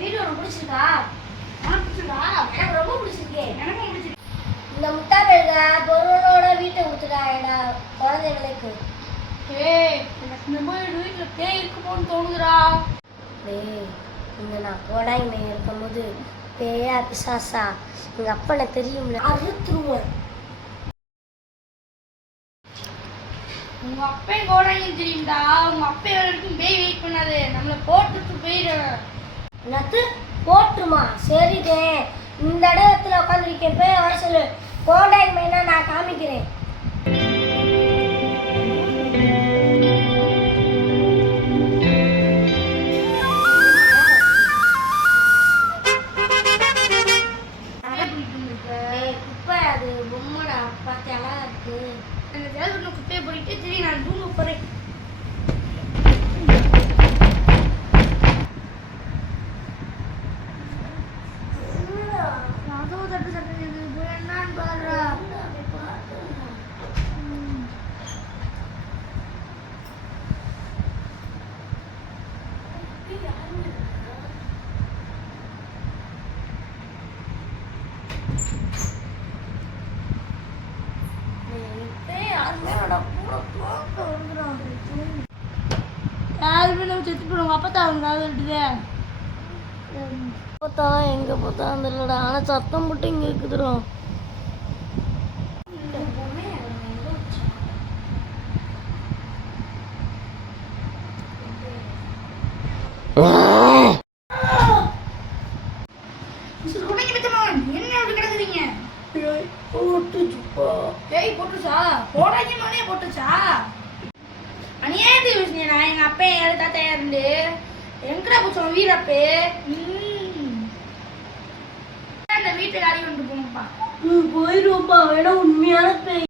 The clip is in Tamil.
பிடிச்சிருக்கா? உனக்கு பிடிச்சிருக்கா? எனக்கு ரொம்ப பிடிச்சிருக்கு. எனக்கும் பிடிச்சிருக்கு. இந்த முட்டா பேருங்க பொருளோட வீட்டை கொடுத்துட்டாங்கடா குழந்தைங்களுக்கு ஏய் எனக்கு இந்த மாதிரி வீட்டில் பேய் இருக்குமோன்னு தோணுதுடா. டேய் இந்த நான் கோடாய்மை இருக்கும்போது பேயா பிசாசா? எங்க அப்பனை தெரியும்ல? அறுத்துருவேன். உங்க அப்பையும் கோடாயும் தெரியும்டா. உங்க அப்பா வரைக்கும் பேய் வெயிட் பண்ணாது. நம்மளை போட்டுட்டு போயிடு என்னத்து போட்டுருமா? சரிடே இந்த இடத்துல உட்காந்துருக்கேன் போய் வர சொல்லு. கோடாய்மைனா நான் காமிக்கிறேன். குப்பை அது. பொம்மைடா. பார்த்து அழகா இருக்கு. அந்த குப்பையை போயிட்டு யாருமே நம்ம செத்து போடுவோம் அப்பா தான் அவங்க காது பார்த்தா எங்க பார்த்தா தெரியலடா ஆனா சத்தம் மட்டும் இங்க இருக்குதுடும் என்ன கிடக்குறீங்க ஏய் போட்டுச்சா போடாங்க மணியே போட்டுச்சா அநியாயத்தை யோசனை நான் எங்க அப்பா யாரு தாத்தா யாருண்டு எங்கடா போச்சோம் வீரப்பு அந்த வீட்டுக்கு அடி கொண்டு போங்கப்பா. போயிருவோம்பா வேணா உண்மையான பேய்.